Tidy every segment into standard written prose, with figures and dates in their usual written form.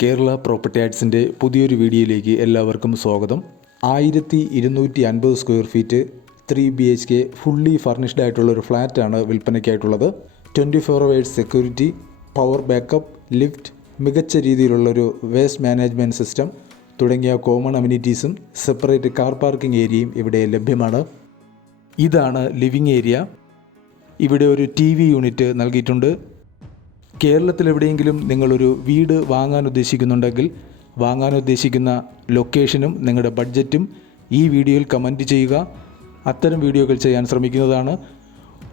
Kerala property ആഡ്സിൻ്റെ പുതിയൊരു വീഡിയോയിലേക്ക് എല്ലാവർക്കും സ്വാഗതം. 1250 square feet 3 BHK fully furnished ആയിട്ടുള്ളൊരു ഫ്ലാറ്റാണ് വിൽപ്പനയ്ക്കായിട്ടുള്ളത്. 24 hours security, power backup, lift, മികച്ച രീതിയിലുള്ളൊരു വേസ്റ്റ് മാനേജ്മെൻറ്റ് സിസ്റ്റം തുടങ്ങിയ കോമൺ അമ്യൂണിറ്റീസും സെപ്പറേറ്റ് കാർ പാർക്കിംഗ് ഏരിയയും ഇവിടെ ലഭ്യമാണ്. ഇതാണ് ലിവിംഗ് ഏരിയ. ഇവിടെ ഒരു TV യൂണിറ്റ് നൽകിയിട്ടുണ്ട്. കേരളത്തിലെവിടെയെങ്കിലും നിങ്ങളൊരു വീട് വാങ്ങാൻ ഉദ്ദേശിക്കുന്ന ലൊക്കേഷനും നിങ്ങളുടെ ബഡ്ജറ്റും ഈ വീഡിയോയിൽ കമൻറ്റ് ചെയ്യുക. അത്തരം വീഡിയോകൾ ചെയ്യാൻ ശ്രമിക്കുന്നതാണ്.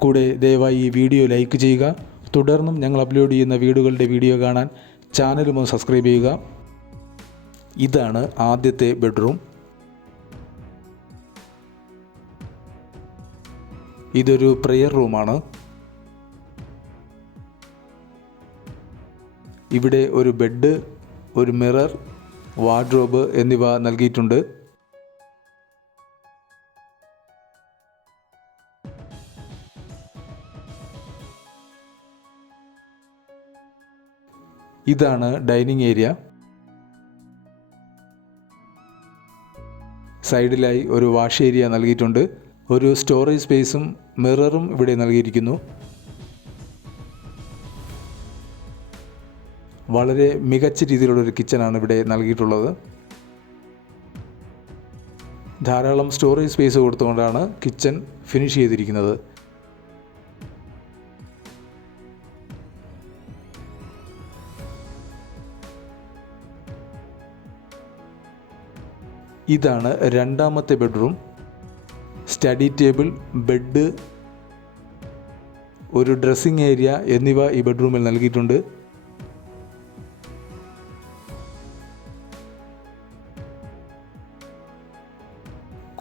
കൂടെ ദയവായി ഈ വീഡിയോ ലൈക്ക് ചെയ്യുക. തുടർന്നും ഞങ്ങൾ അപ്ലോഡ് ചെയ്യുന്ന വീടുകളുടെ വീഡിയോ കാണാൻ ചാനലും ഒന്ന് സബ്സ്ക്രൈബ് ചെയ്യുക. ഇതാണ് ആദ്യത്തെ ബെഡ്റൂം. ഇതൊരു പ്രെയർ റൂമാണ്. ഇവിടെ ഒരു ബെഡ്, ഒരു മിറർ, വാർഡ്രോബ് എന്നിവ നൽകിയിട്ടുണ്ട്. ഇതാണ് ഡൈനിങ് ഏരിയ. സൈഡിലായി ഒരു വാഷ് ഏരിയ നൽകിയിട്ടുണ്ട്. ഒരു സ്റ്റോറേജ് സ്പേസും മിററും ഇവിടെ നൽകിയിരിക്കുന്നു. വളരെ മികച്ച രീതിയിലുള്ളൊരു കിച്ചനാണ് ഇവിടെ നൽകിയിട്ടുള്ളത്. ധാരാളം സ്റ്റോറേജ് സ്പേസ് കൊടുത്തുകൊണ്ടാണ് കിച്ചൺ ഫിനിഷ് ചെയ്തിരിക്കുന്നത്. ഇതാണ് രണ്ടാമത്തെ ബെഡ്റൂം. സ്റ്റഡി ടേബിൾ, ബെഡ്, ഒരു ഡ്രസ്സിംഗ് ഏരിയ എന്നിവ ഈ ബെഡ്റൂമിൽ നൽകിയിട്ടുണ്ട്.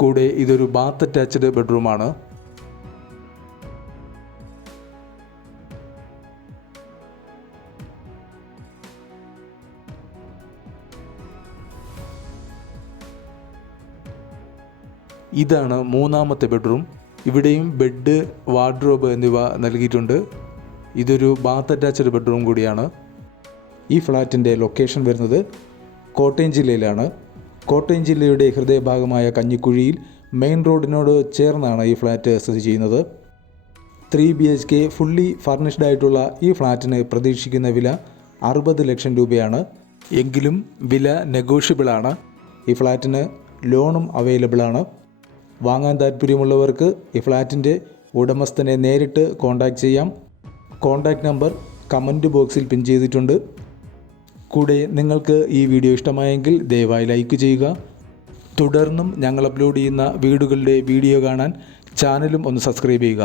കൂടെ ഇതൊരു ബാത്ത് അറ്റാച്ച്ഡ് ബെഡ്റൂമാണ്. ഇതാണ് മൂന്നാമത്തെ ബെഡ്റൂം. ഇവിടെയും ബെഡ്, വാർഡ്രോബ് എന്നിവ നൽകിയിട്ടുണ്ട്. ഇതൊരു ബാത്ത് അറ്റാച്ച്ഡ് ബെഡ്റൂം കൂടിയാണ്. ഈ ഫ്ലാറ്റിൻ്റെ ലൊക്കേഷൻ വരുന്നത് കോട്ടയം ജില്ലയിലാണ്. കോട്ടയം ജില്ലയുടെ ഹൃദയഭാഗമായ കഞ്ഞിക്കുഴിയിൽ മെയിൻ റോഡിനോട് ചേർന്നാണ് ഈ ഫ്ലാറ്റ് സ്ഥിതി ചെയ്യുന്നത്. 3 BHK ഫുള്ളി ഫർണിഷ്ഡ് ആയിട്ടുള്ള ഈ ഫ്ലാറ്റിന് പ്രതീക്ഷിക്കുന്ന വില 60 ലക്ഷം രൂപയാണ്. എങ്കിലും വില നെഗോഷ്യബിളാണ്. ഈ ഫ്ലാറ്റിന് ലോണും അവൈലബിളാണ്. വാങ്ങാൻ താല്പര്യമുള്ളവർക്ക് ഈ ഫ്ലാറ്റിൻ്റെ ഉടമസ്ഥനെ നേരിട്ട് കോൺടാക്റ്റ് ചെയ്യാം. കോൺടാക്റ്റ് നമ്പർ കമൻറ്റ് ബോക്സിൽ പിൻ ചെയ്തിട്ടുണ്ട്. കൂടെ നിങ്ങൾക്ക് ഈ വീഡിയോ ഇഷ്ടമായെങ്കിൽ ദയവായി ലൈക്ക് ചെയ്യുക. തുടർന്നും ഞങ്ങൾ അപ്ലോഡ് ചെയ്യുന്ന വീടുകളുടെ വീഡിയോ കാണാൻ ചാനലും ഒന്ന് സബ്സ്ക്രൈബ് ചെയ്യുക.